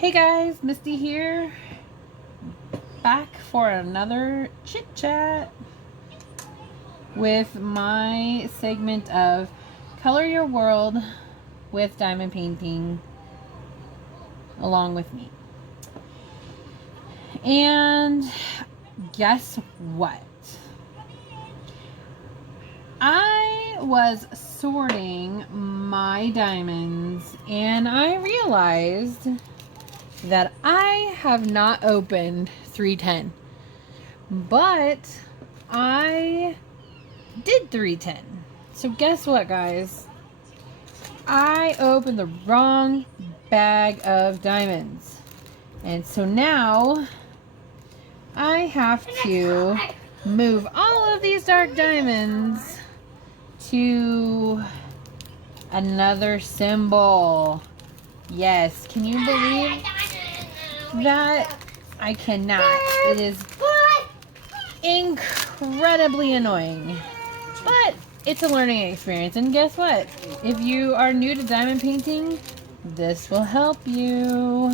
Hey guys, Misty here, back for another chit chat with my segment of Color Your World with diamond painting along with me. And guess what? I was sorting my diamonds and I realized that I have not opened 310, but I did 310. So guess what, guys? I opened the wrong bag of diamonds, and so now I have to move all of these dark diamonds to another symbol. Yes, can you believe that? I cannot. It is incredibly annoying, but it's a learning experience. And guess what? If you are new to diamond painting, this will help you.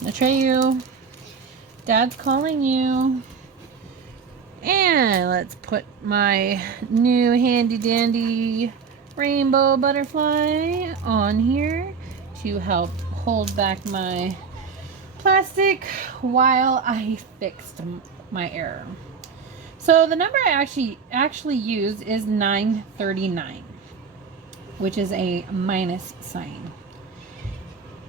Atreyu, Dad's calling you. And let's put my new handy dandy rainbow butterfly on here to help hold back my plastic while I fixed my error. So the number I actually used is 939, which is a minus sign.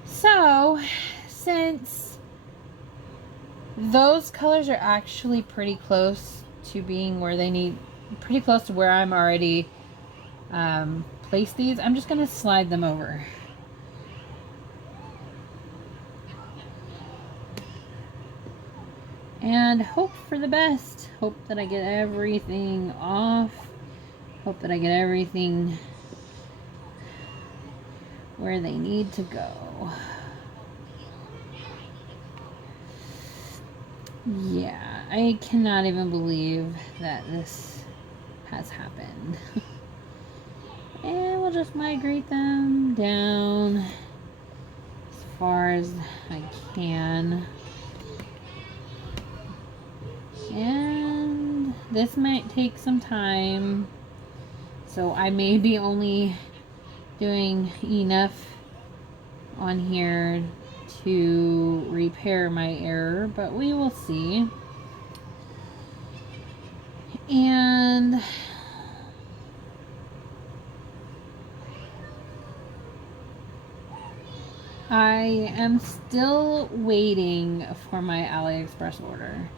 So since those colors are actually pretty close to being where they need, pretty close to where I'm already placed these, I'm just going to slide them over. And hope for the best. Hope that I get everything off. Hope that I get everything where they need to go. Yeah, I cannot even believe that this has happened. And we'll just migrate them down as far as I can. And this might take some time, so I may be only doing enough on here to repair my error, but we will see. And I am still waiting for my AliExpress order.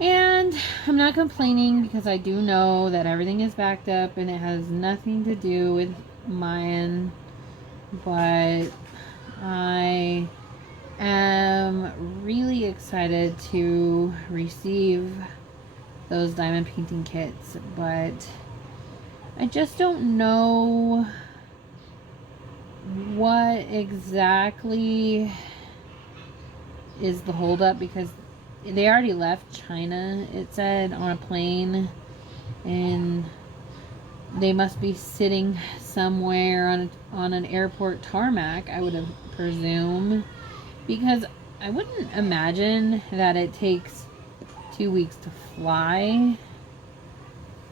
And I'm not complaining because I do know that everything is backed up and it has nothing to do with mine, but I am really excited to receive those diamond painting kits, but I just don't know what exactly is the holdup, because they already left China, it said, on a plane, and they must be sitting somewhere on an airport tarmac, I would have presumed, because I wouldn't imagine that it takes 2 weeks to fly.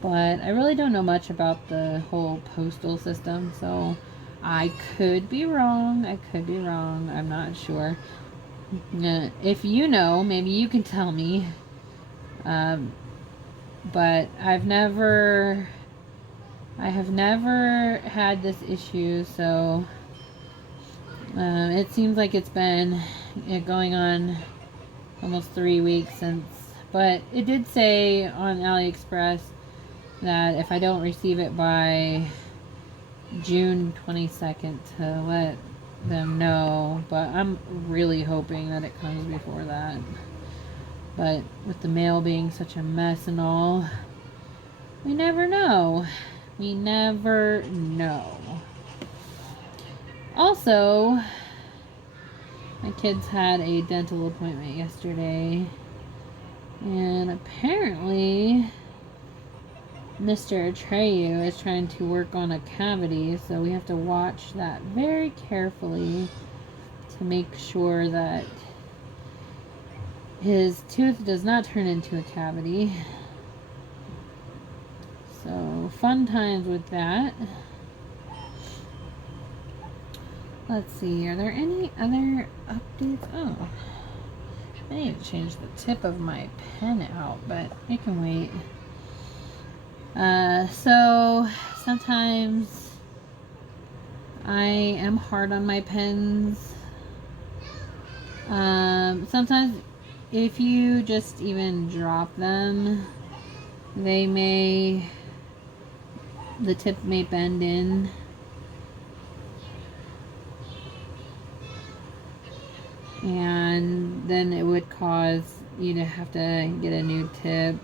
But I really don't know much about the whole postal system, so I could be wrong. I'm not sure. If you know, maybe you can tell me. But I have never had this issue, so it seems like it's been going on almost 3 weeks since. But it did say on AliExpress that if I don't receive it by June 22nd to let them know, but I'm really hoping that it comes before that. But with the mail being such a mess and all, we never know. We never know. Also, my kids had a dental appointment yesterday, and apparently Mr. Atreyu is trying to work on a cavity, so we have to watch that very carefully. to make sure that his tooth does not turn into a cavity. So fun times with that. Let's see, are there any other updates? Oh, I need to change the tip of my pen out, but it can wait. So sometimes I am hard on my pens. Sometimes if you just even drop them, the tip may bend in. And then it would cause you to have to get a new tip.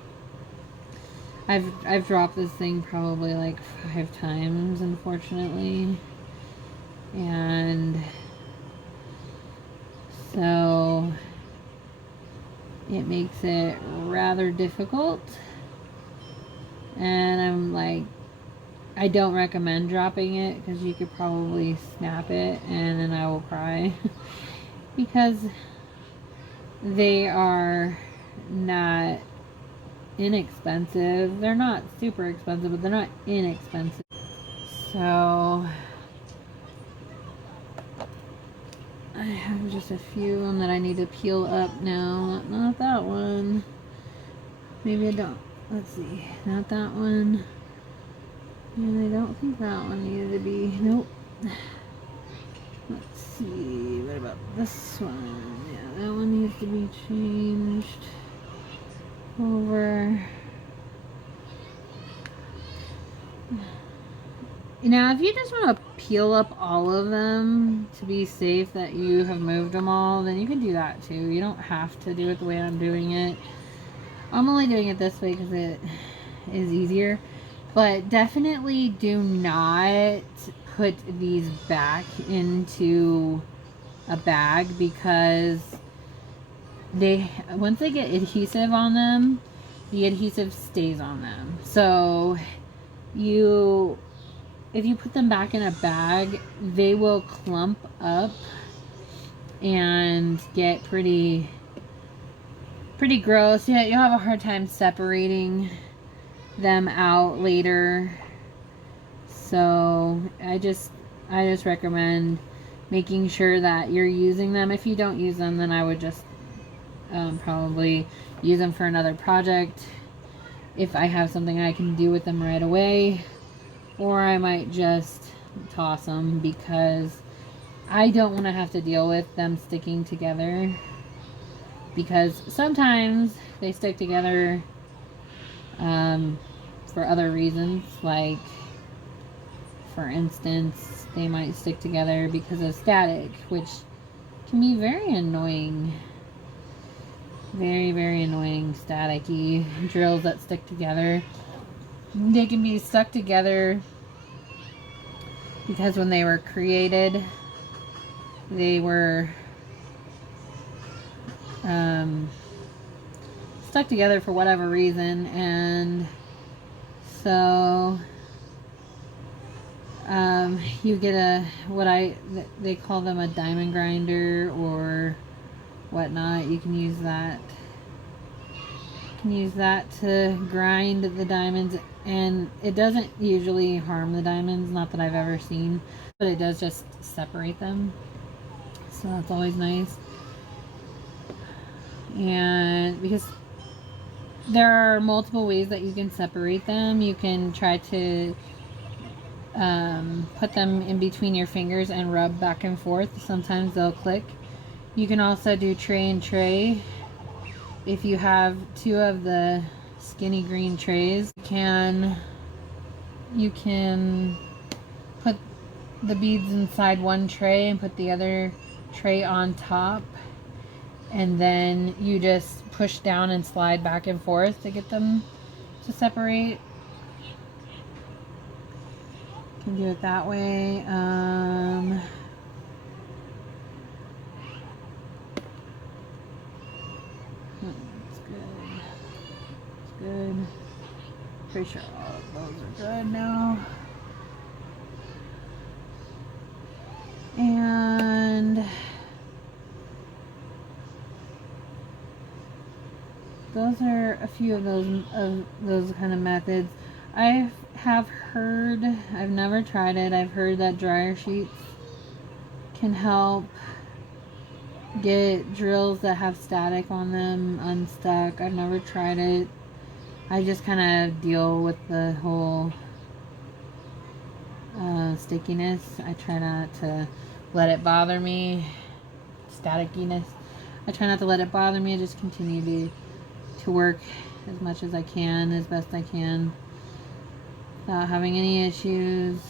I've dropped this thing probably like 5 times, unfortunately. And so it makes it rather difficult. And I'm like, I don't recommend dropping it because you could probably snap it and then I will cry. Because they are not inexpensive. They're not super expensive, but they're not inexpensive. So I have just a few of them that I need to peel up now. Not that one. Maybe I don't. Let's see. Not that one. And I don't think that one needed to be. Nope. Let's see. What about this one? Yeah, that one needs to be changed over. Now, if you just want to peel up all of them to be safe that you have moved them all, then you can do that too. You don't have to do it the way I'm doing it. I'm only doing it this way because it is easier. But definitely do not put these back into a bag because once they get adhesive on them, the adhesive stays on them. So if you put them back in a bag, they will clump up and get pretty gross. Yeah, you'll have a hard time separating them out later. So I just recommend making sure that you're using them. If you don't use them, then I would just probably use them for another project if I have something I can do with them right away, or I might just toss them because I don't want to have to deal with them sticking together, because sometimes they stick together for other reasons. Like, for instance, they might stick together because of static, which can be very annoying. Very, very annoying, staticky drills that stick together. They can be stuck together because when they were created, they were stuck together for whatever reason, and so you get they call them a diamond grinder or whatnot. You can use that. To grind the diamonds, and it doesn't usually harm the diamonds, not that I've ever seen, but it does just separate them, so that's always nice. And because there are multiple ways that you can separate them, you can try to put them in between your fingers and rub back and forth. Sometimes they'll click. You can also do tray and tray. If you have 2 of the skinny green trays, you can put the beads inside one tray and put the other tray on top, and then you just push down and slide back and forth to get them to separate. You can do it that way. Good. Pretty sure all of those are good now. And those are a few of those kind of methods. I have heard, I've never tried it, I've heard that dryer sheets can help get drills that have static on them unstuck. I've never tried it. I just kind of deal with the whole stickiness. I try not to let it bother me. Staticiness. I try not to let it bother me. I just continue to work as much as I can, as best I can, without having any issues.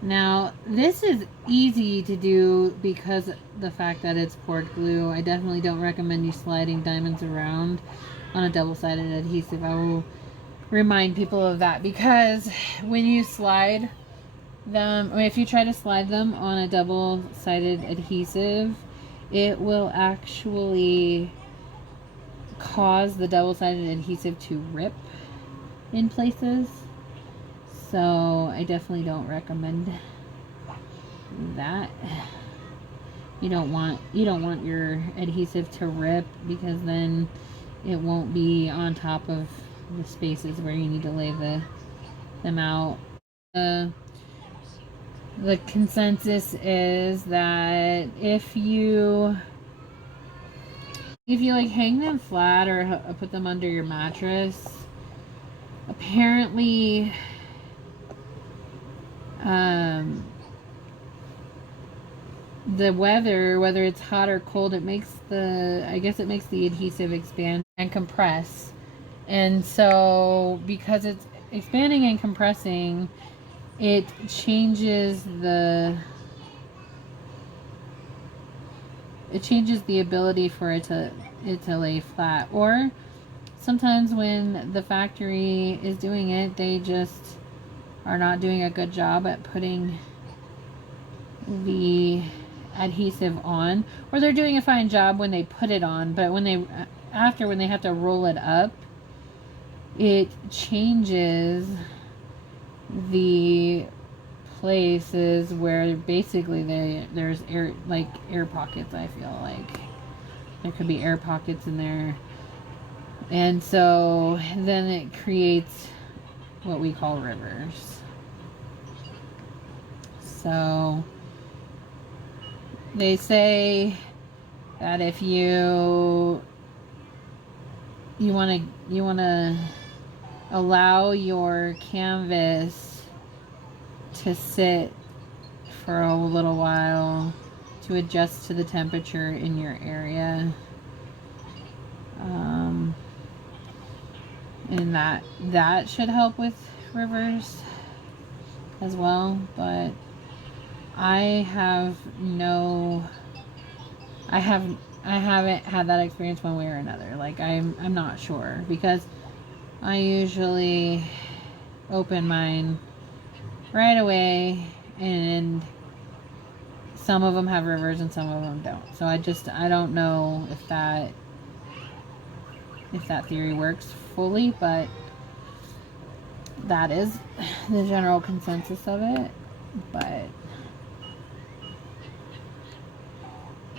Now, this is easy to do because of the fact that it's poured glue. I definitely don't recommend you sliding diamonds around on a double-sided adhesive. I will remind people of that, because when you slide them, if you try to slide them on a double-sided adhesive, it will actually cause the double-sided adhesive to rip in places. So I definitely don't recommend that. You don't want your adhesive to rip, because then it won't be on top of the spaces where you need to lay them out. The consensus is that if you like hang them flat or put them under your mattress, apparently the weather, whether it's hot or cold, it makes the adhesive expand and compress. And so because it's expanding and compressing, it changes the ability for it to lay flat. Or sometimes when the factory is doing it, they just are not doing a good job at putting the adhesive on, or they're doing a fine job when they put it on, but when they have to roll it up, it changes the places where basically there's air pockets. I feel like there could be air pockets in there, and so then it creates what we call rivers. So they say that if you want to allow your canvas to sit for a little while to adjust to the temperature in your area, and that should help with rivers as well. But I haven't had that experience one way or another. Like, I'm not sure, because I usually open mine right away, and some of them have rivers and some of them don't. So I don't know if that theory works fully, but that is the general consensus of it. But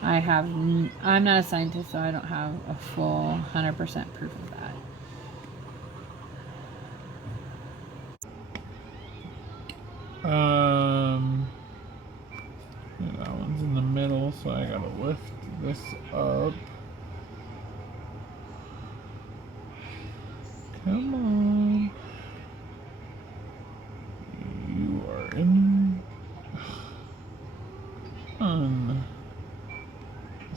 I'm not a scientist, so I don't have a full 100% proof of that. That one's in the middle, so I gotta lift this up. Come on. You are in.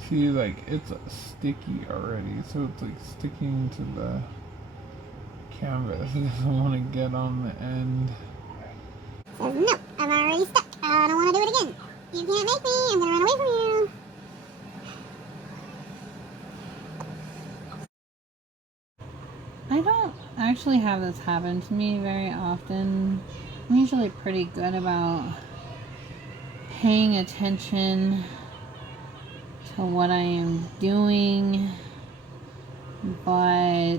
See, like, it's sticky already, so it's like sticking to the canvas. It doesn't want to get on the end. Says, no, I'm already stuck. I don't want to do it again. You can't make me. I'm going to run away from you. I don't actually have this happen to me very often. I'm usually pretty good about paying attention to what I am doing, but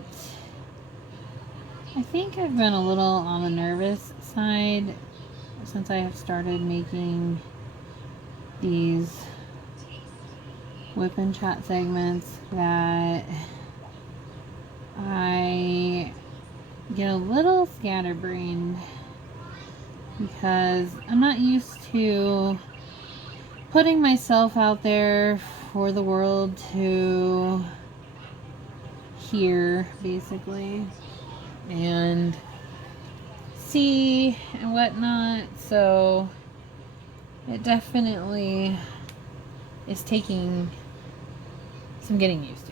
I think I've been a little on the nervous side since I have started making these whip and chat segments that I get a little scatterbrained because I'm not used to putting myself out there for the world to hear, basically, and see and whatnot. So it definitely is taking some getting used to.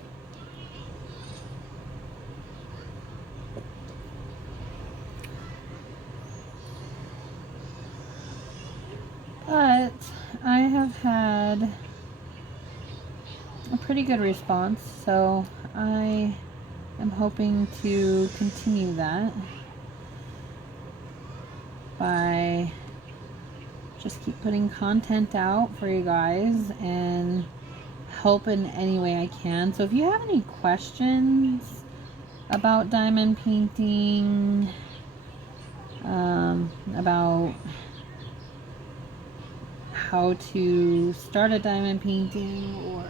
But I have had a pretty good response, so I am hoping to continue that by just keep putting content out for you guys and help in any way I can. So if you have any questions about diamond painting, about how to start a diamond painting, or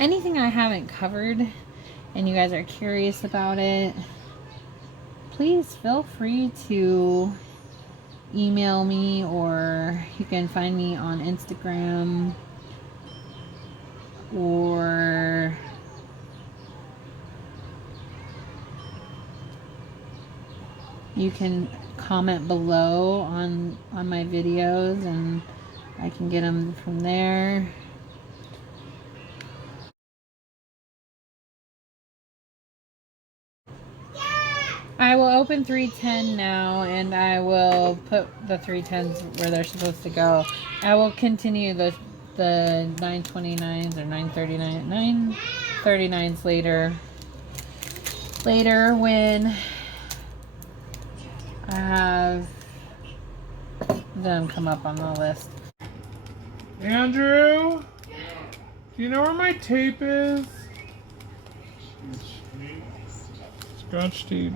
anything I haven't covered and you guys are curious about it, please feel free to email me, or you can find me on Instagram, or you can comment below on my videos and I can get them from there. I will open 310 now, and I will put the 310s where they're supposed to go. I will continue the 929s or 939s later when I have them come up on the list. Andrew? Do you know where my tape is? Scotch tape.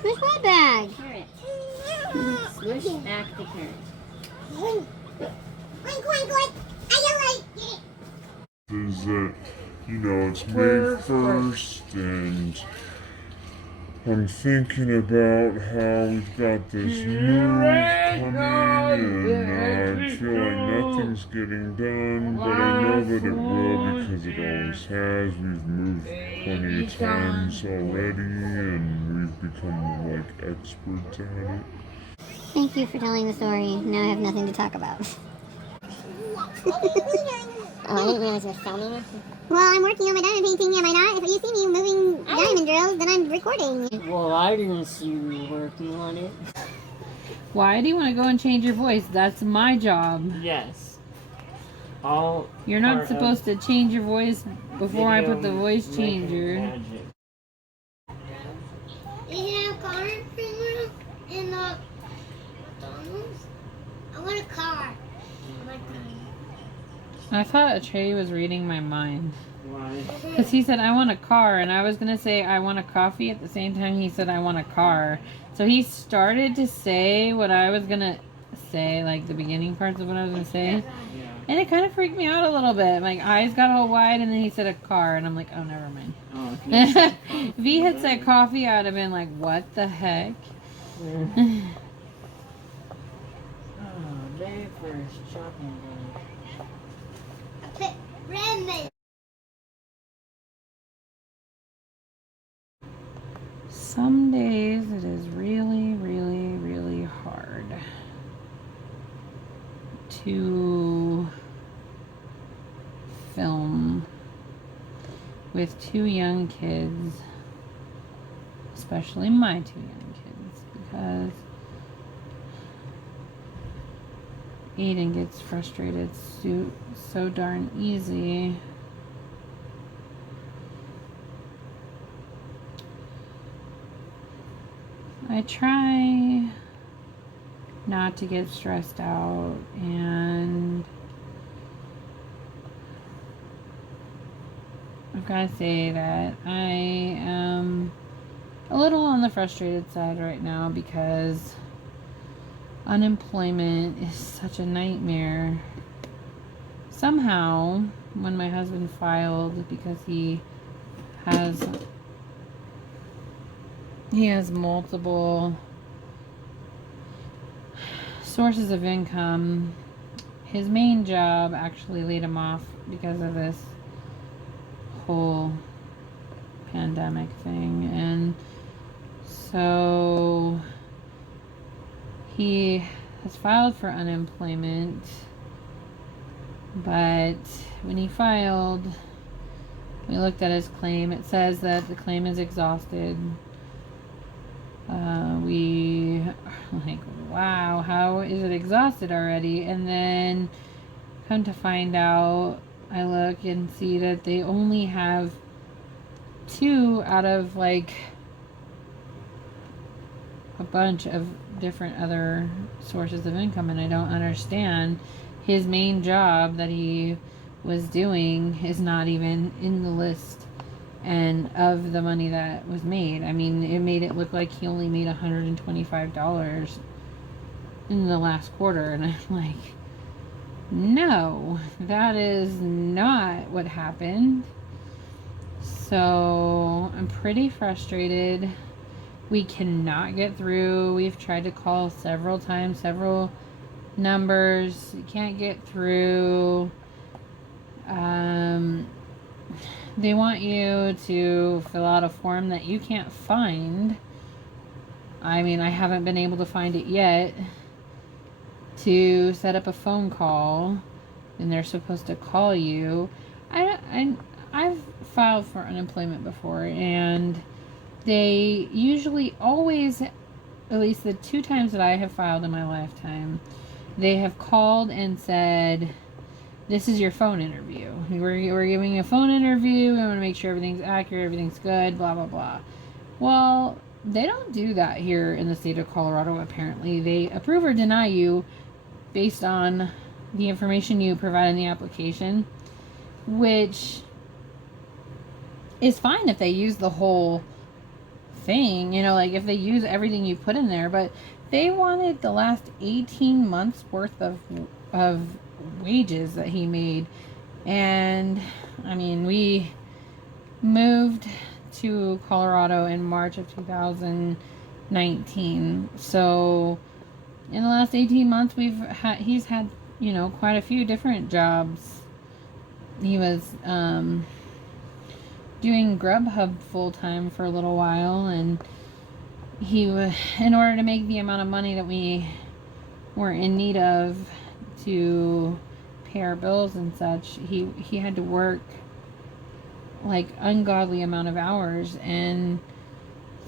Smush my bag. Carrot. Smush back the carrot. Oink, oink, oink. I don't like it. Is that, you know, it's May 1st, and I'm thinking about how we've got this move coming, and I feel like nothing's getting done, but I know that it will because it always has. We've moved plenty of times already, and we've become, like, experts at it. Thank you for telling the story. Now I have nothing to talk about. Oh, I didn't realize you were filming. Well, I'm working on my diamond painting, am I not? If you see me moving diamond drills, then I'm recording. Well, I didn't see you working on it. Why do you want to go and change your voice? That's my job. Yes. You're not supposed to change your voice before I put the voice changer. You have car in the McDonald's? I want a car. I thought Trey was reading my mind. Why? Because he said, I want a car, and I was going to say, I want a coffee at the same time he said, I want a car. So he started to say what I was going to say, like the beginning parts of what I was going to say. Yeah. And it kind of freaked me out a little bit. My eyes got all wide, and then he said a car, and I'm like, oh, never mind. Oh, okay. If he had said coffee, I would have been like, what the heck? Oh, very first shopping day. Some days it is really, really, really hard to film with two young kids, especially my two young kids, because Aiden gets frustrated so darn easy. I try not to get stressed out and gotta say that I am a little on the frustrated side right now because unemployment is such a nightmare. Somehow, when my husband filed, because he has multiple sources of income, his main job actually laid him off because of this whole pandemic thing. And so he has filed for unemployment, but when he filed, we looked at his claim. It says that the claim is exhausted. We like, wow, how is it exhausted already? And then come to find out, I look and see that they only have 2 out of like a bunch of different other sources of income, and I don't understand. His main job that he was doing is not even in the list and of the money that was made. I mean, it made it look like he only made $125 in the last quarter, and I'm like, no, that is not what happened. So I'm pretty frustrated. We cannot get through. We've tried to call several times, several numbers. You can't get through. They want you to fill out a form that you can't find. I mean, I haven't been able to find it yet. To set up a phone call, and they're supposed to call you. I've filed for unemployment before, and they usually always, at least the 2 times that I have filed in my lifetime, they have called and said, this is your phone interview. We're giving you a phone interview. We want to make sure everything's accurate, everything's good, blah, blah, blah. Well, they don't do that here in the state of Colorado, apparently. They approve or deny you based on the information you provide in the application, which is fine if they use the whole thing, you know, like if they use everything you put in there, but they wanted the last 18 months worth of wages that he made. And I mean, we moved to Colorado in March of 2019, so in the last 18 months he's had, you know, quite a few different jobs. He was doing Grubhub full-time for a little while, and he was, in order to make the amount of money that we were in need of to pay our bills and such, he had to work like ungodly amount of hours. And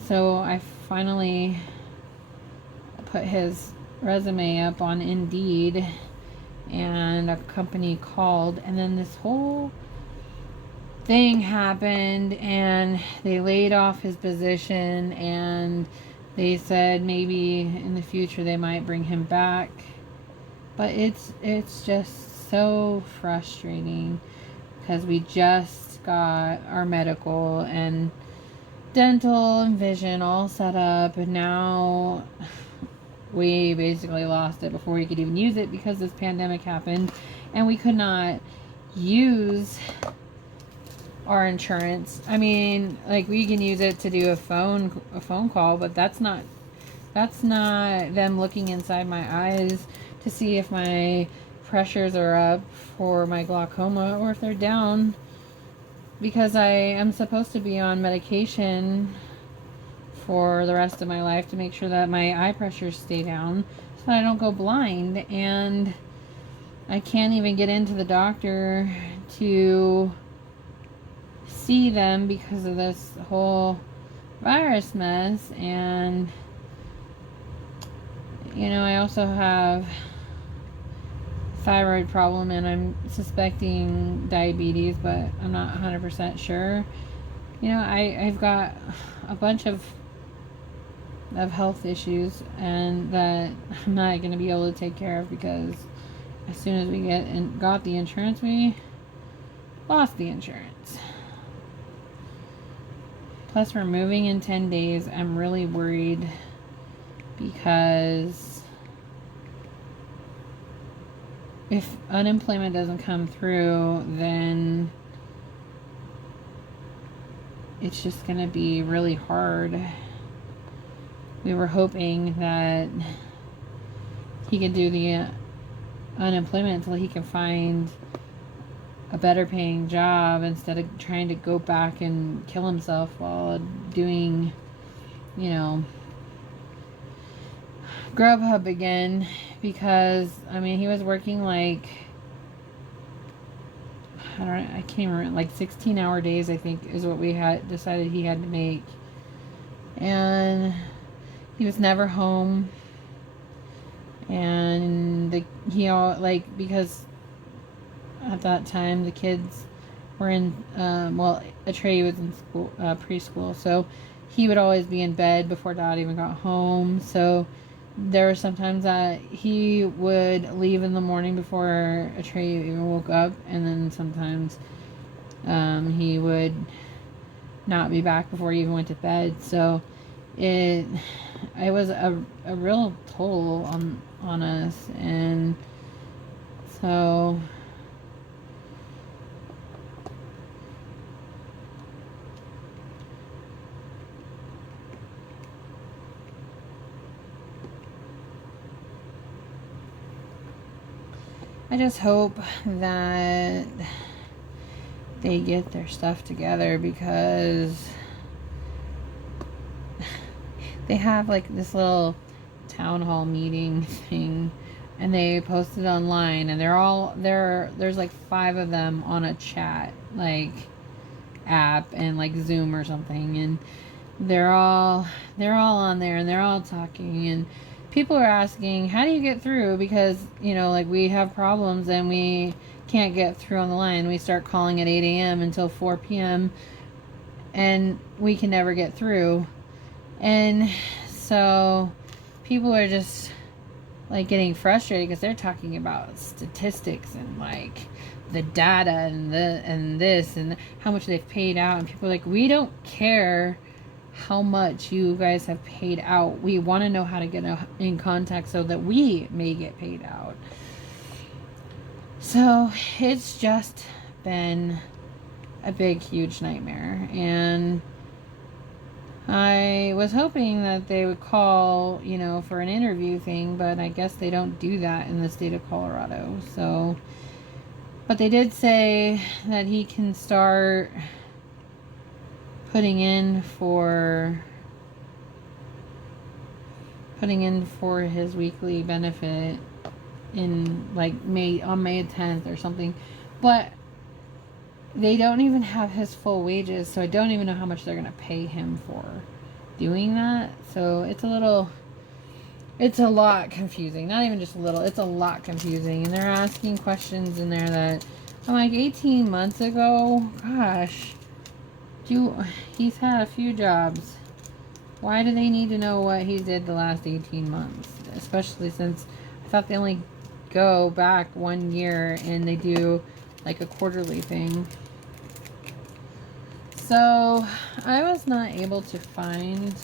so I finally put his resume up on Indeed, and a company called, and then this whole thing happened, and they laid off his position, and they said maybe in the future they might bring him back. But it's just so frustrating because we just got our medical and dental and vision all set up, and now we basically lost it before we could even use it because this pandemic happened, and we could not use our insurance. I mean, like, we can use it to do a phone call, but that's not them looking inside my eyes to see if my pressures are up for my glaucoma or if they're down, because I am supposed to be on medication for the rest of my life to make sure that my eye pressures stay down so I don't go blind. And I can't even get into the doctor to see them because of this whole virus mess. And you know, I also have thyroid problem, and I'm suspecting diabetes, but I'm not 100% sure. You know, I've got a bunch of health issues, and that I'm not going to be able to take care of because as soon as we got the insurance, we lost the insurance. Plus, we're moving in 10 days. I'm really worried because if unemployment doesn't come through, then it's just going to be really hard. We were hoping that he could do the unemployment until he can find a better paying job instead of trying to go back and kill himself while doing, you know, Grubhub again, because I mean he was working like I can't remember, like 16-hour days I think is what we had decided he had to make, and he was never home, and because at that time the kids were in Atreyu was in school, preschool, so he would always be in bed before Dad even got home. So there were sometimes that he would leave in the morning before Atreyu even woke up, and then sometimes he would not be back before he even went to bed. So it was a real toll on us, and so I just hope that they get their stuff together, because they have like this little town hall meeting thing, and they posted online, and there's like 5 of them on a chat like app and like Zoom or something, and they're all on there, and they're all talking, and people are asking, how do you get through? Because, you know, like we have problems and we can't get through on the line. We start calling at 8 a.m. until 4 p.m. and we can never get through. And so people are just like getting frustrated because they're talking about statistics and like the data and this and how much they've paid out. And people are like, we don't care how much you guys have paid out. We want to know how to get in contact so that we may get paid out. So it's just been a big, huge nightmare. And I was hoping that they would call, you know, for an interview thing, but I guess they don't do that in the state of Colorado. So, but they did say that he can start putting in for his weekly benefit in like May 10th or something, but they don't even have his full wages, so I don't even know how much they're gonna pay him for doing that. So it's a lot confusing. Not even just a little, it's a lot confusing, and they're asking questions in there that I'm like, 18 months ago, gosh, he's had a few jobs. Why do they need to know what he did the last 18 months? Especially since I thought they only go back 1 year and they do like a quarterly thing. So I was not able to find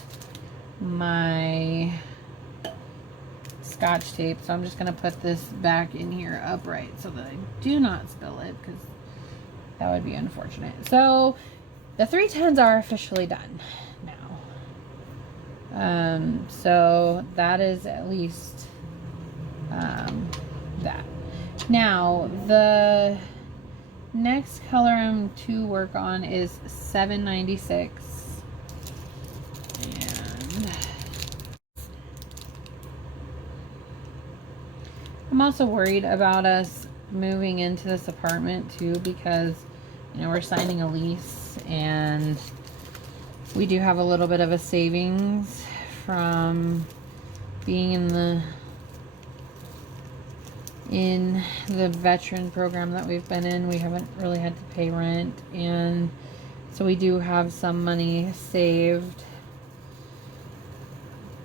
my Scotch tape, so I'm just going to put this back in here upright so that I do not spill it, because that would be unfortunate. So the 310s are officially done now. So that is at least that. Now, the next color I'm to work on is 796. And I'm also worried about us moving into this apartment too, because, you know, we're signing a lease and we do have a little bit of a savings from being in the veteran program that we've been in. We haven't really had to pay rent, and so we do have some money saved,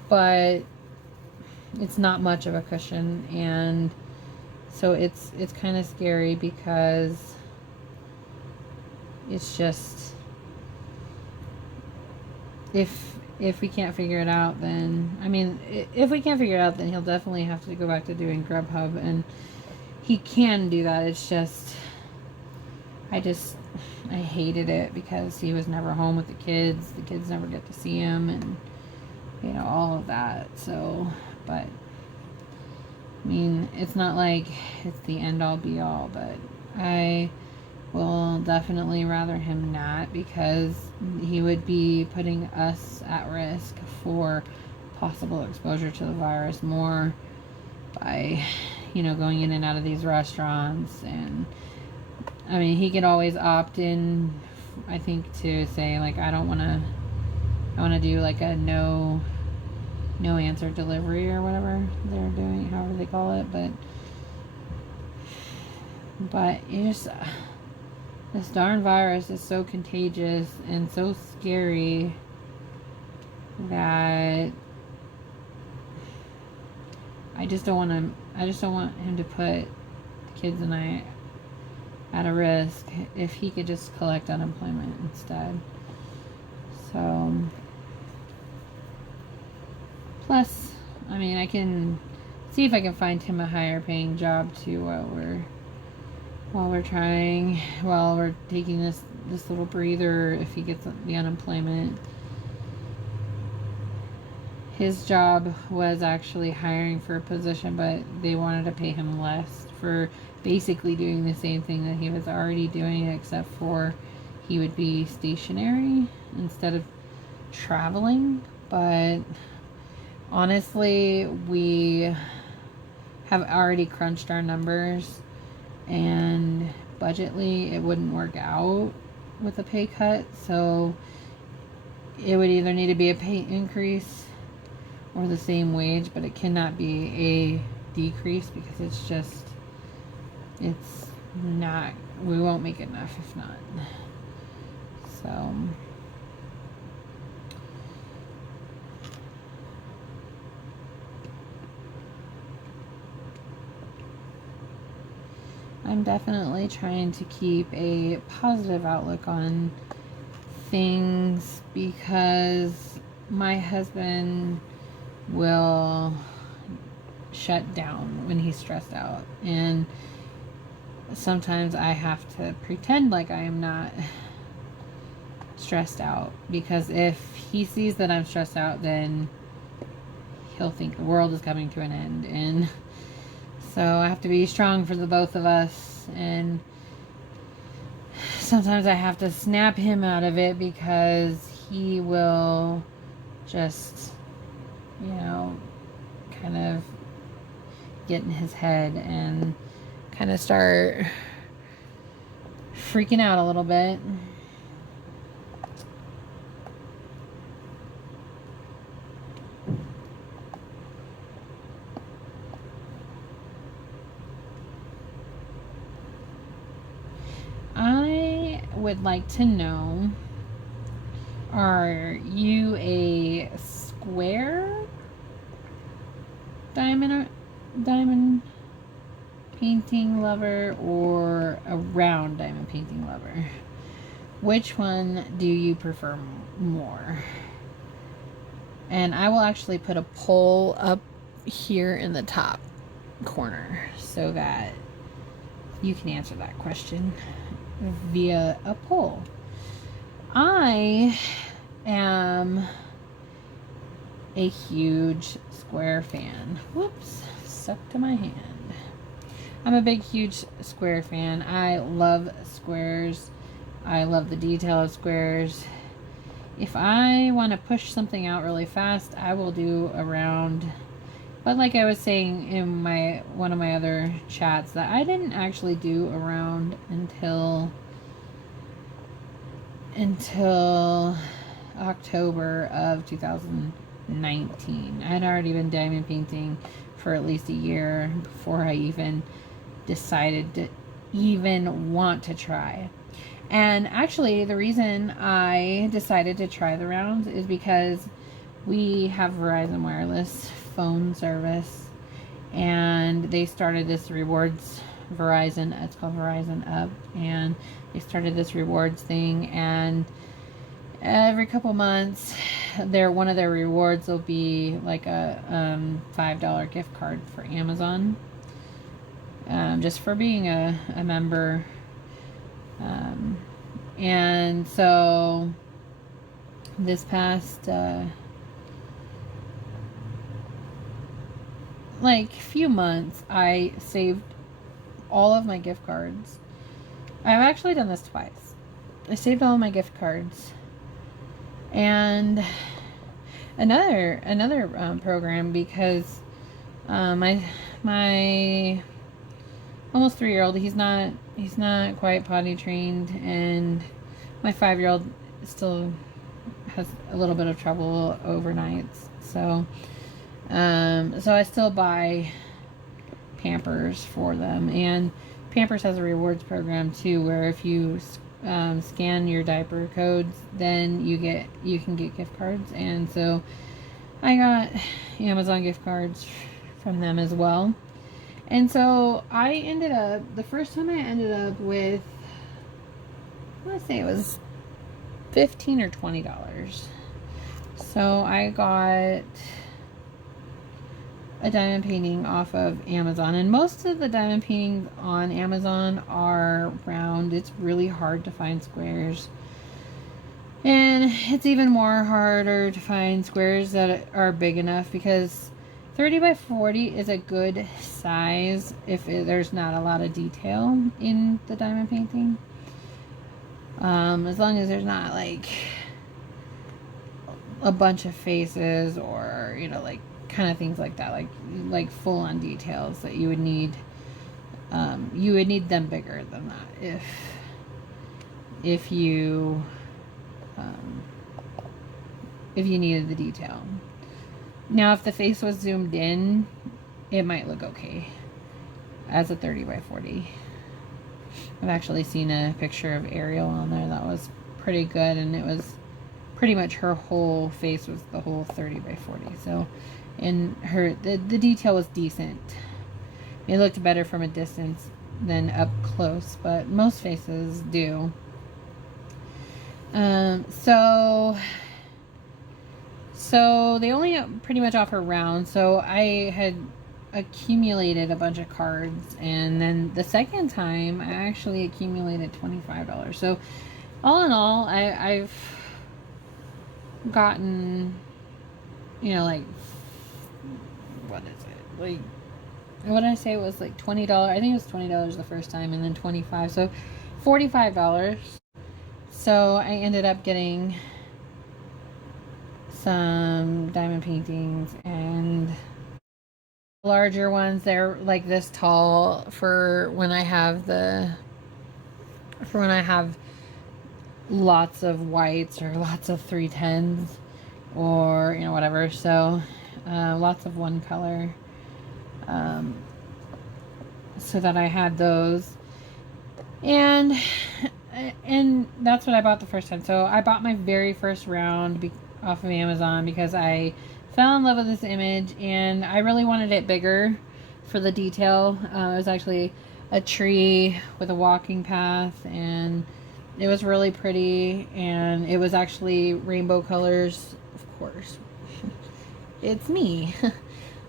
but it's not much of a cushion, and so it's kind of scary, because it's just, if we can't figure it out, then I mean, if we can't figure it out, then he'll definitely have to go back to doing Grubhub, and he can do that. It's just I hated it because he was never home with the kids. The kids never get to see him, and all of that. So, but I mean, it's not like it's the end all be all, but I will definitely rather him not, because he would be putting us at risk for possible exposure to the virus more by, going in and out of these restaurants. And I mean, he could always opt in, I think, to say like, I want to do like a no answer delivery or whatever they're doing, however they call it. But you just, this darn virus is so contagious and so scary that I just don't want him to put the kids and I at a risk if he could just collect unemployment instead. So, plus, I mean, I can see if I can find him a higher paying job too while we're taking this little breather if he gets the unemployment. His job was actually hiring for a position, but they wanted to pay him less for basically doing the same thing that he was already doing, except for he would be stationary instead of traveling. But honestly, we have already crunched our numbers, and budgetly it wouldn't work out with a pay cut. So it would either need to be a pay increase or the same wage, but it cannot be a decrease, because it's not, we won't make enough if not. So I'm definitely trying to keep a positive outlook on things, because my husband will shut down when he's stressed out, and sometimes I have to pretend like I am not stressed out, because if he sees that I'm stressed out, then he'll think the world is coming to an end. And so I have to be strong for the both of us, and sometimes I have to snap him out of it, because he will just kind of get in his head and kind of start freaking out a little bit. I would like to know, are you a square diamond painting lover or a round diamond painting lover? Which one do you prefer more? And I will actually put a poll up here in the top corner so that you can answer that question via a poll. I am a huge square fan. Whoops, stuck to my hand. I'm a big, huge square fan. I love squares. I love the detail of squares. If I want to push something out really fast, I will do a round. But like I was saying in one of my other chats, that I didn't actually do a round until October of 2019. I had already been diamond painting for at least a year before I even decided to even want to try. And actually, the reason I decided to try the rounds is because we have Verizon wireless phone service, and they started this rewards it's called Verizon Up, and they started this rewards thing, and every couple months one of their rewards will be like a $5 gift card for Amazon, just for being a member. And so this past like few months, I saved all of my gift cards. I've actually done this twice. I saved all of my gift cards. And another program, because my almost 3-year-old, he's not quite potty trained, and my 5-year-old still has a little bit of trouble overnights. So I still buy Pampers for them, and Pampers has a rewards program too, where if you scan your diaper codes, then you can get gift cards. And so I got Amazon gift cards from them as well. And so I ended up, the first time I ended up with, I want to say it was $15 or $20. So I got a diamond painting off of Amazon, and most of the diamond paintings on Amazon are round. It's really hard to find squares, and it's even more harder to find squares that are big enough, because 30 by 40 is a good size if there's not a lot of detail in the diamond painting, as long as there's not like a bunch of faces, or like kind of things like that, like full on details that you would need. You would need them bigger than that if you needed the detail. Now, if the face was zoomed in, it might look okay as a 30 by 40. I've actually seen a picture of Ariel on there that was pretty good, and it was pretty much her whole face was the whole 30 by 40. So, and the detail was decent. It looked better from a distance than up close, but most faces do. So they only pretty much offer round. So I had accumulated a bunch of cards, and then the second time I actually accumulated $25. So all in all, I've gotten, like, what is it? Like, what did I say? It was like $20. I think it was $20 the first time, and then $25. So $45. So I ended up getting some diamond paintings, and larger ones. They're like this tall for when I have lots of whites or lots of 310s, or whatever. So lots of one color, so that I had those, and that's what I bought the first time. So I bought my very first round off of Amazon because I fell in love with this image, and I really wanted it bigger for the detail. It was actually a tree with a walking path, and it was really pretty, and it was actually rainbow colors, of course. It's me.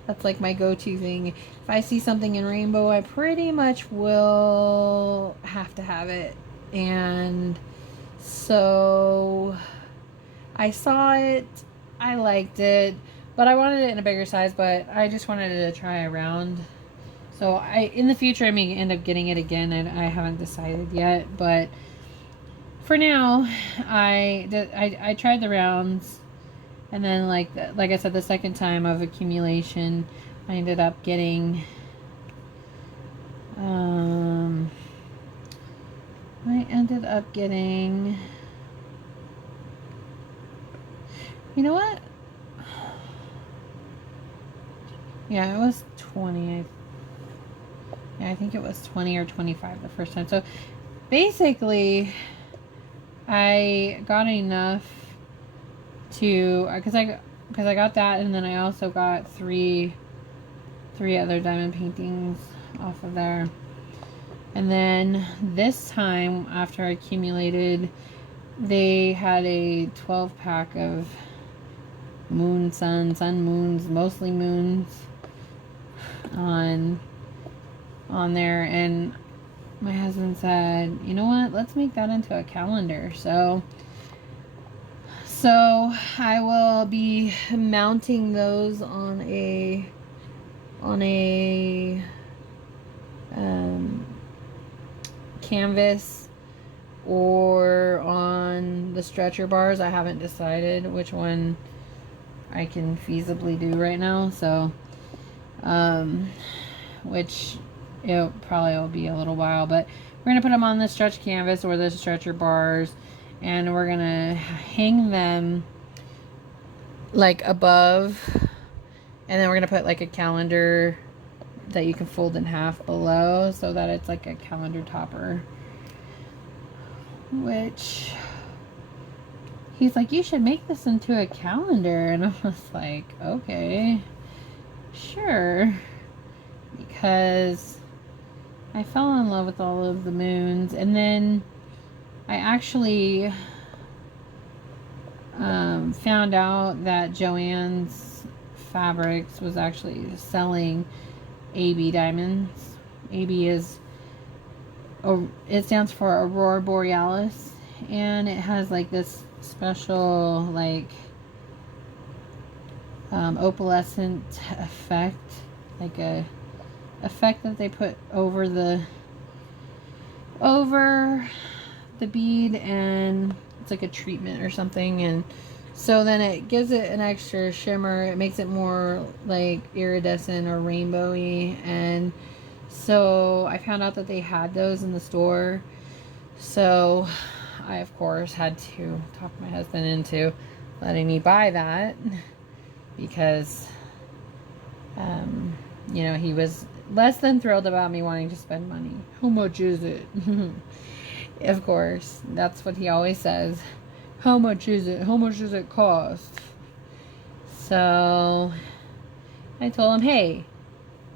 That's like my go-to thing. If I see something in rainbow, I pretty much will have to have it. And so I saw it, I liked it, but I wanted it in a bigger size, but I just wanted to try around. So in the future, I may end up getting it again, and I haven't decided yet, but for now, I tried the rounds, and then like I said, the second time of accumulation, I ended up getting you know what? Yeah, it was 20. I think it was 20 or 25 the first time. So basically, I got enough to, because I got that, and then I also got three other diamond paintings off of there. And then this time, after I accumulated, they had a 12 pack of moon, sun, moons, mostly moons on there. And my husband said, you know what, let's make that into a calendar. So I will be mounting those on a canvas or on the stretcher bars. I haven't decided which one I can feasibly do right now. So, which it probably will be a little while, but we're going to put them on the stretch canvas or the stretcher bars, and we're going to hang them like above, and then we're going to put like a calendar that you can fold in half below so that it's like a calendar topper. Which he's like, you should make this into a calendar. And I was like, okay, sure. Because I fell in love with all of the moons. And then I actually found out that Joann's Fabrics was actually selling AB diamonds. AB is, it stands for Aurora Borealis, and it has like this special like opalescent effect, like a effect that they put over the bead, and it's like a treatment or something, and so then it gives it an extra shimmer. It makes it more like iridescent or rainbowy. And so I found out that they had those in the store. So I, of course, had to talk my husband into letting me buy that because, you know, he was less than thrilled about me wanting to spend money. How much is it? Of course, that's what he always says. How much is it? How much does it cost? So I told him, hey,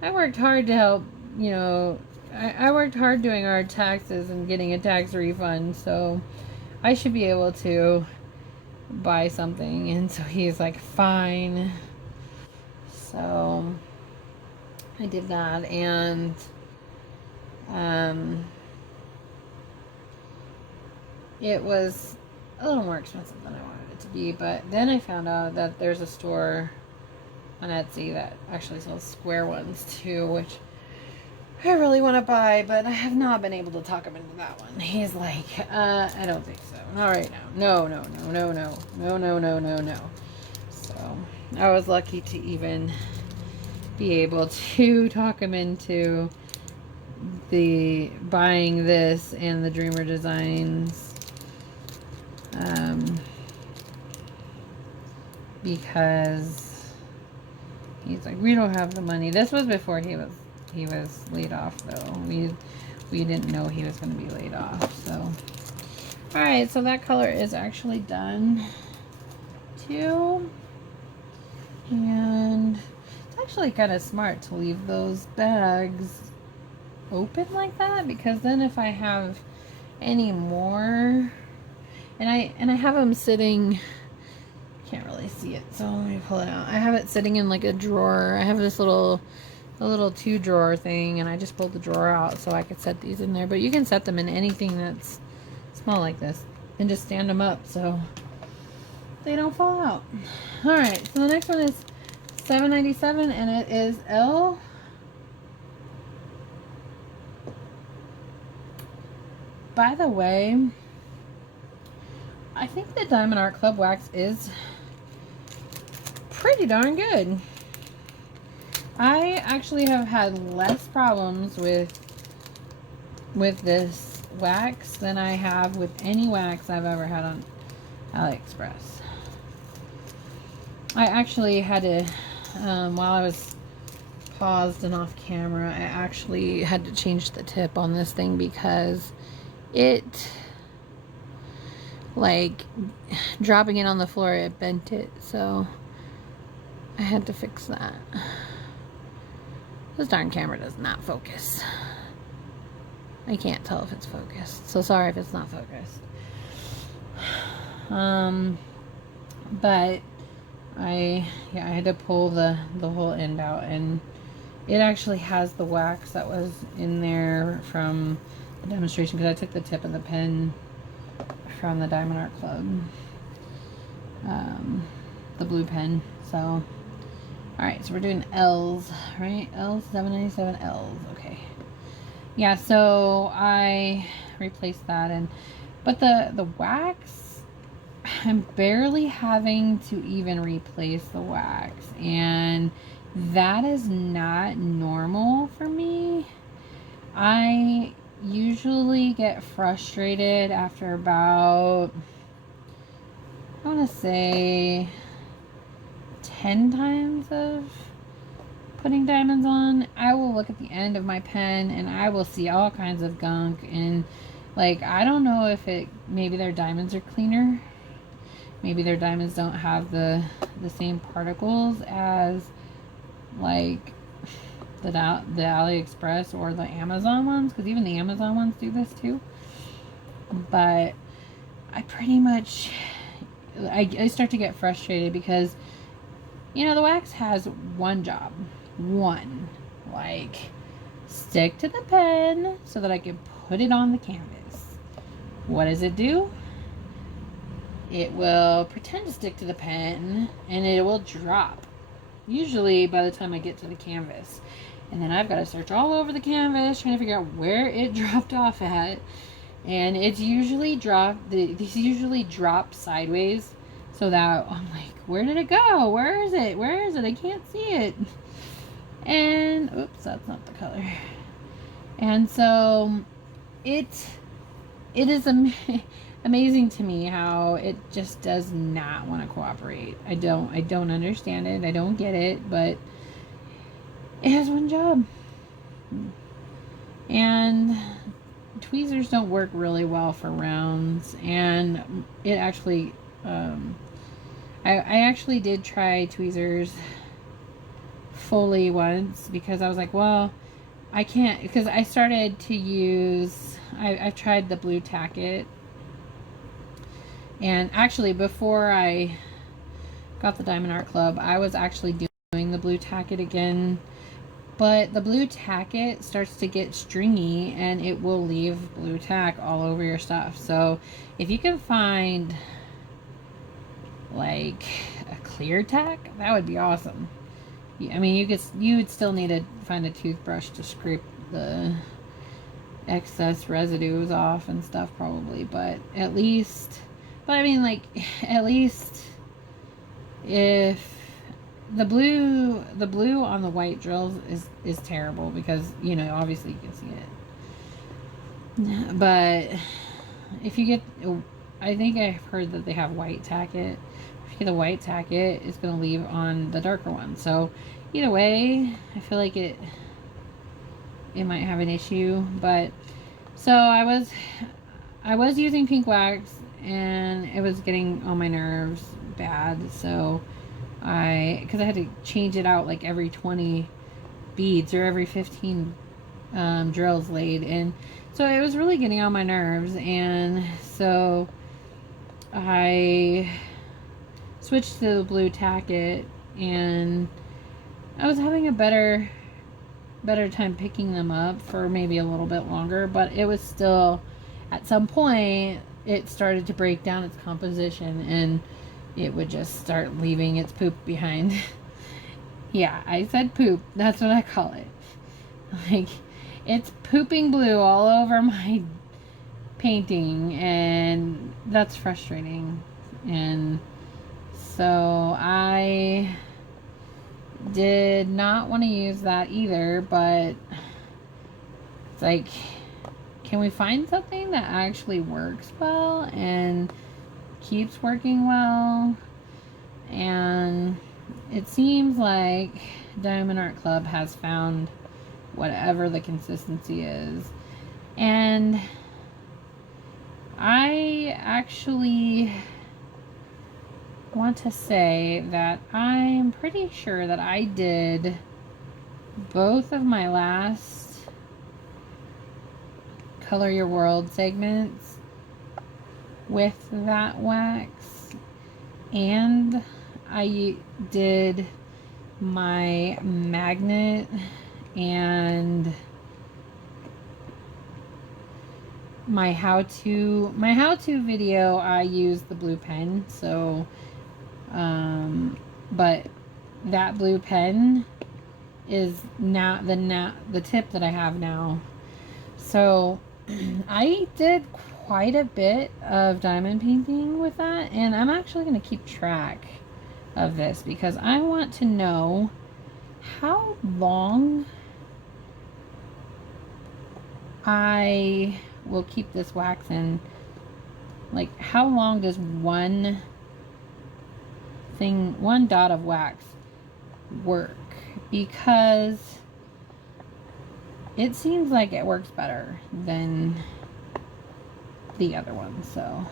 I worked hard to help, you know, I worked hard doing our taxes and getting a tax refund, so I should be able to buy something. And so he's like, fine. So I did that, and it was a little more expensive than I wanted it to be. But then I found out that there's a store on Etsy that actually sells square ones too, which I really want to buy, but I have not been able to talk him into that one. He's like, I don't think so. Not right now. No. So I was lucky to even be able to talk him into the buying this and the Dreamer Designs. Because he's like, we don't have the money. This was before he was laid off, though. We didn't know he was going to be laid off. So, all right. So that color is actually done too, and it's actually kind of smart to leave those bags open like that, because then if I have any more, and I have them sitting, can't really see it, so let me pull it out. I have it sitting in like a drawer. I have this little 2-drawer thing, and I just pulled the drawer out so I could set these in there. But you can set them in anything that's small like this and just stand them up so they don't fall out. All right, so the next one is $7.97, and it is L. By the way, I think the Diamond Art Club wax is pretty darn good. I actually have had less problems with this wax than I have with any wax I've ever had on AliExpress. I actually had to, while I was paused and off camera, I actually had to change the tip on this thing because it, like, dropping it on the floor, it bent it, so I had to fix that. This darn camera does not focus. I can't tell if it's focused, so sorry if it's not focused. But I had to pull the whole end out, and it actually has the wax that was in there from the demonstration, because I took the tip of the pen from the Diamond Art Club, the blue pen. So alright, so we're doing L's, right? L's, 797 L's. Okay. Yeah, so I replaced that, but the wax, I'm barely having to even replace the wax, and that is not normal for me. I usually get frustrated after about, I want to say, 10 times of putting diamonds on. I will look at the end of my pen and I will see all kinds of gunk, and like, I don't know if maybe their diamonds are cleaner, maybe their diamonds don't have the same particles as like the AliExpress or the Amazon ones, because even the Amazon ones do this too. But I pretty much, I start to get frustrated because, you know, the wax has one job. Like, stick to the pen so that I can put it on the canvas. What does it do? It will pretend to stick to the pen and it will drop. Usually by the time I get to the canvas. And then I've got to search all over the canvas trying to figure out where it dropped off at. And it's usually these usually drop sideways, so that I'm like, where did it go? Where is it? Where is it? I can't see it. And oops, that's not the color. And so it is amazing to me how it just does not want to cooperate. I don't understand it. I don't get it, but it has one job. And tweezers don't work really well for rounds, and it actually I actually did try tweezers fully once, because I was like, well, I can't, because I started to use, I've tried the blue tacket, and actually before I got the Diamond Art Club, I was actually doing the blue tacket again, but the blue tacket starts to get stringy and it will leave blue tack all over your stuff. So if you can find like a clear tack, that would be awesome. I mean, you would still need to find a toothbrush to scrape the excess residues off and stuff probably, but at least if the blue on the white drills is terrible, because, you know, obviously you can see it. But if you get, I think I've heard that they have white tacket. If you get the white tacket, it's going to leave on the darker one. So either way, I feel like it might have an issue. But so I was using pink wax, and it was getting on my nerves bad. So because I had to change it out like every 20 beads or every 15 drills laid, and so it was really getting on my nerves, and so I switched to the blue tacket, and I was having a better time picking them up for maybe a little bit longer, but it was still, at some point it started to break down its composition, and it would just start leaving its poop behind. Yeah, I said poop. That's what I call it. Like, it's pooping blue all over my painting, and that's frustrating. And so I did not want to use that either, but it's like, can we find something that actually works well and keeps working well? And it seems like Diamond Art Club has found whatever the consistency is, and I actually want to say that I'm pretty sure that I did both of my last Color Your World segments with that wax, and I did my magnet and my how-to video, I used the blue pen. So but that blue pen is now the tip that I have now. So I did quite a bit of diamond painting with that, and I'm actually going to keep track of this because I want to know how long I will keep this wax in. Like, how long does one dot of wax work? Because it seems like it works better than the other one. So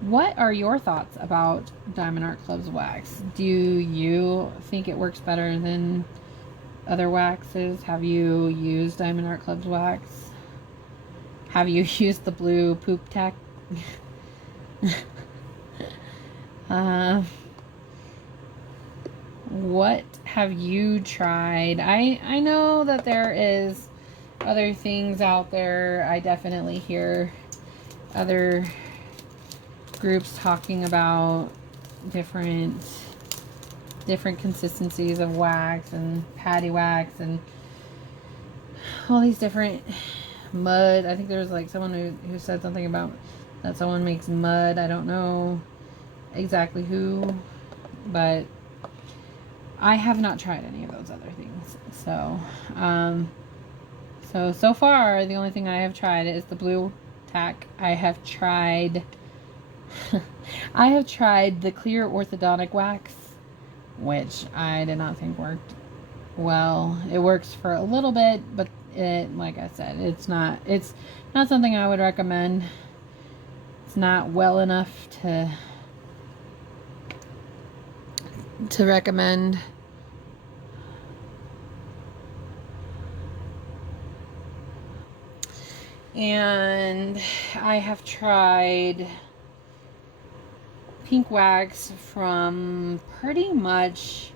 what are your thoughts about Diamond Art Club's wax? Do you think it works better than other waxes? Have you used Diamond Art Club's wax? Have you used the blue poop tack? What have you tried? I know that there is other things out there. I definitely hear other groups talking about different consistencies of wax and patty wax and all these different mud. I think there's like someone who said something about that someone makes mud. I don't know exactly who, but I have not tried any of those other things. So so far the only thing I have tried is the blue tack. I have tried the clear orthodontic wax, which I did not think worked well. It works for a little bit, but it, like I said, it's not something I would recommend. It's not well enough to recommend. And I have tried pink wax from pretty much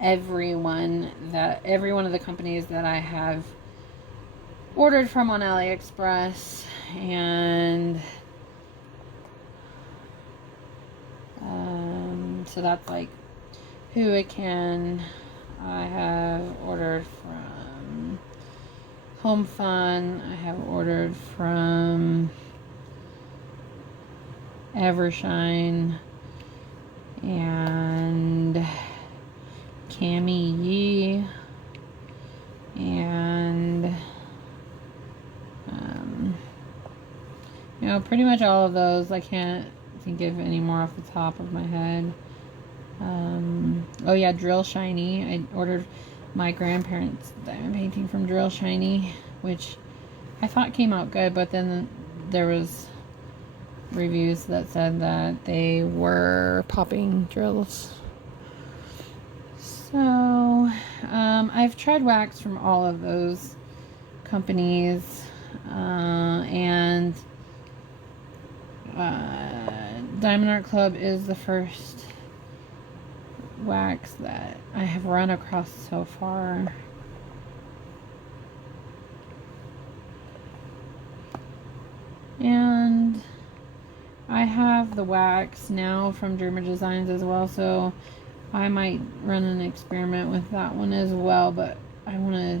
every one of the companies that I have ordered from on AliExpress, and so that's like Huican. I have ordered from Home Fun. I have ordered from Evershine and Cami Yee, and pretty much all of those. I can't think of any more off the top of my head. Oh yeah, Drill Shiny. I ordered my grandparents' diamond painting from Drill Shiny, which I thought came out good, but then there was reviews that said that they were popping drills. So I've tried wax from all of those companies, and Diamond Art Club is the first wax that I have run across so far. And I have the wax now from Dreamer Designs as well, so I might run an experiment with that one as well, but I want to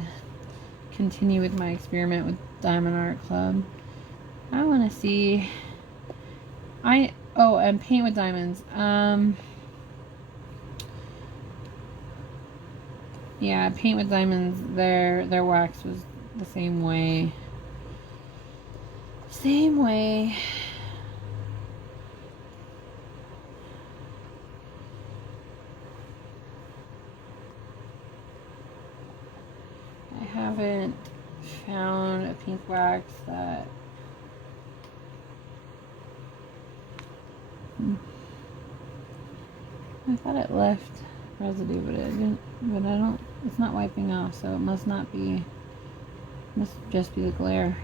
continue with my experiment with Diamond Art Club. I want to see and paint with diamonds. Yeah, paint with diamonds, their wax was the same way. I haven't found a pink wax that I thought it left residue, but it didn't. But I don't. It's not wiping off, so it must not be. Must just be the glare.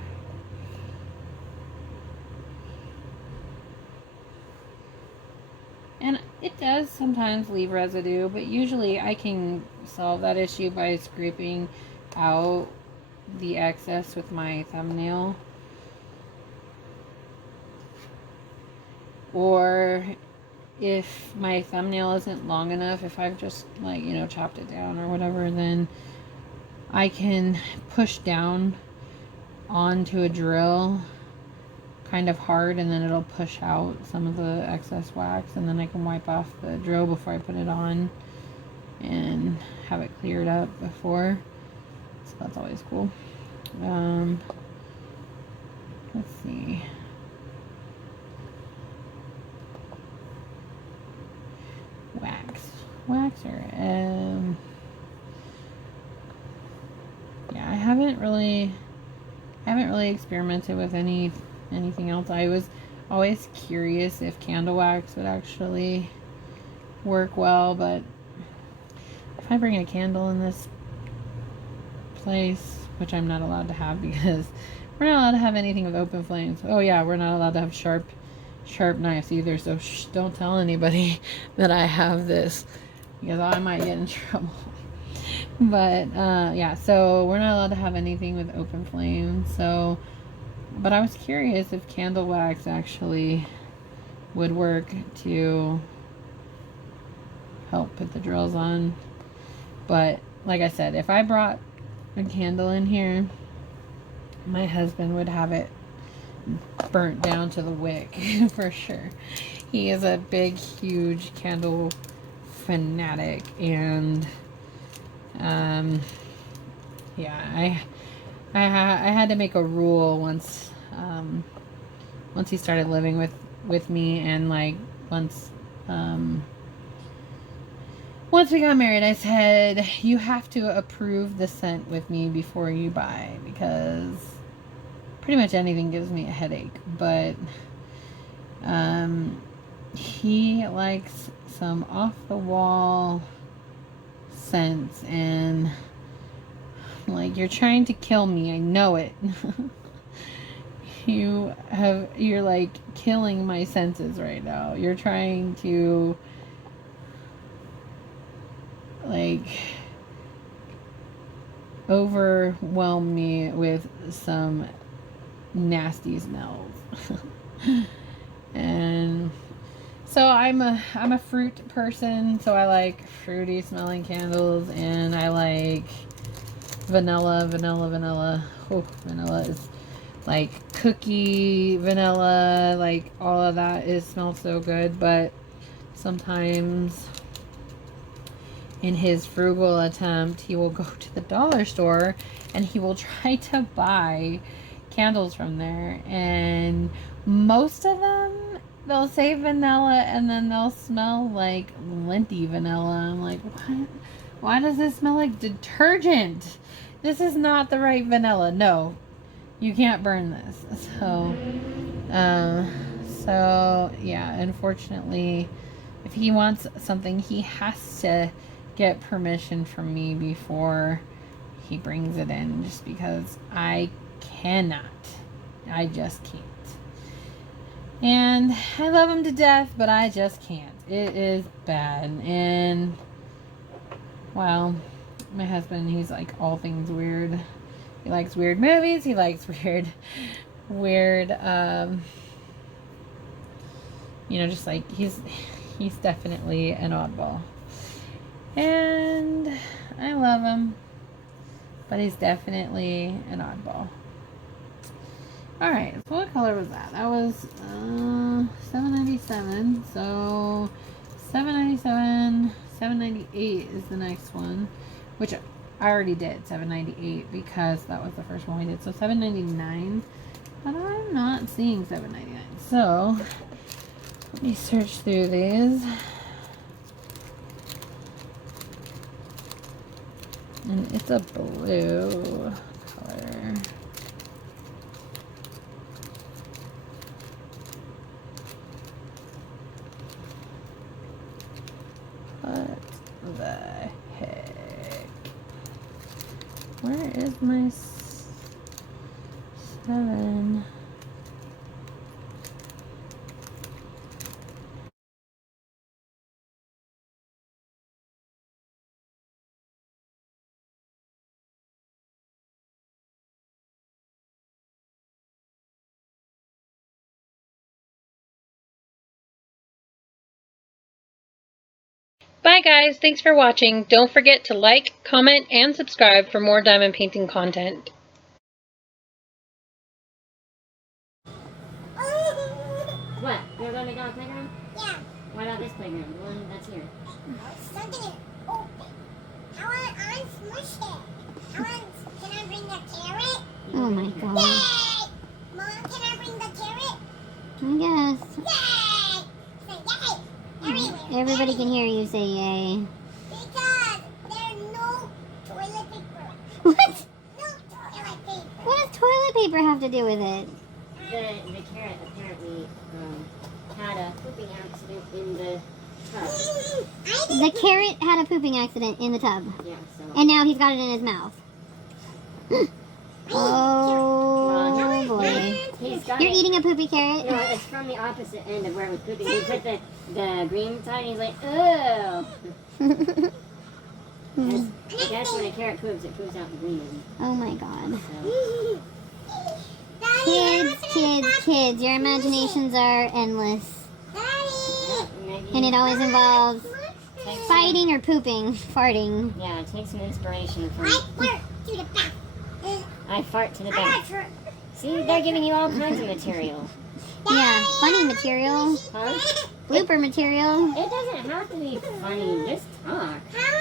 And it does sometimes leave residue, but usually I can solve that issue by scraping out the excess with my thumbnail. Or if my thumbnail isn't long enough, if I've just like, you know, chopped it down or whatever, then I can push down onto a drill kind of hard, and then it'll push out some of the excess wax, and then I can wipe off the drill before I put it on and have it cleared up before. So that's always cool. Let's see. Waxer. Yeah, I haven't really experimented with anything else. I was always curious if candle wax would actually work well, but if I bring a candle in this place, which I'm not allowed to have because we're not allowed to have anything with open flames. Oh yeah, we're not allowed to have sharp knives either, so don't tell anybody that I have this because I might get in trouble. But yeah, so we're not allowed to have anything with open flame. So, but I was curious if candle wax actually would work to help put the drills on. But like I said, if I brought a candle in here, my husband would have it burnt down to the wick for sure. He is a big, huge candle fanatic, and yeah, I had to make a rule once he started living with me, and like once we got married, I said, you have to approve the scent with me before you buy, because pretty much anything gives me a headache. But he likes some off the wall scents, and like, you're trying to kill me, I know it. You're like killing my senses right now. You're trying to like overwhelm me with some nasty smells. And so I'm a fruit person, so I like fruity smelling candles, and I like vanilla. Oh, vanilla is like cookie vanilla, like all of that smells so good. But sometimes in his frugal attempt, he will go to the dollar store and he will try to buy candles from there, and most of them, they'll say vanilla and then they'll smell like linty vanilla. I'm like, what? Why does this smell like detergent? This is not the right vanilla. No, you can't burn this. So yeah, unfortunately, if he wants something, he has to get permission from me before he brings it in, just because I cannot. I just can't. And I love him to death, but I just can't. It is bad. And, well, my husband, he's like all things weird. He likes weird movies. He likes weird, just like, he's definitely an oddball. And I love him, but he's definitely an oddball. Alright, so what color was that? That was $7.97. So $7.97, $7.98 is the next one, which I already did $7.98 because that was the first one we did. So $7.99, but I'm not seeing $7.99. So let me search through these. And it's a blue color. What the heck? Where is my 7? Bye guys, thanks for watching. Don't forget to like, comment, and subscribe for more diamond painting content. What? You're going to go on the playground? Yeah. Why not this playground? The one that's here. Something is open. I want unsmush it. Can I bring the carrot? Oh my god. Yay! Mom, can I bring the carrot? I guess. Yay! Say yay! Everywhere. Everybody can hear you say yay. Because there's no toilet paper. What? No toilet paper. What does toilet paper have to do with it? The carrot apparently had a pooping accident in the tub. The carrot had a pooping accident in the tub. Yeah, so. And now he's got it in his mouth. Oh boy. He's got You're it. eating a poopy carrot? No, it's from the opposite end of where it was pooping. He put the green side and he's like, oh. I guess when a carrot poops, it poops out the green end. Oh my god. So. Kids, your imaginations are endless. Yeah, maybe. And it always involves fighting or pooping, farting. Yeah, take some inspiration from. I fart to the back. I fart to the back. See, they're giving you all kinds of material. Yeah, funny material, Huh? blooper material. It doesn't have to be funny, just talk. How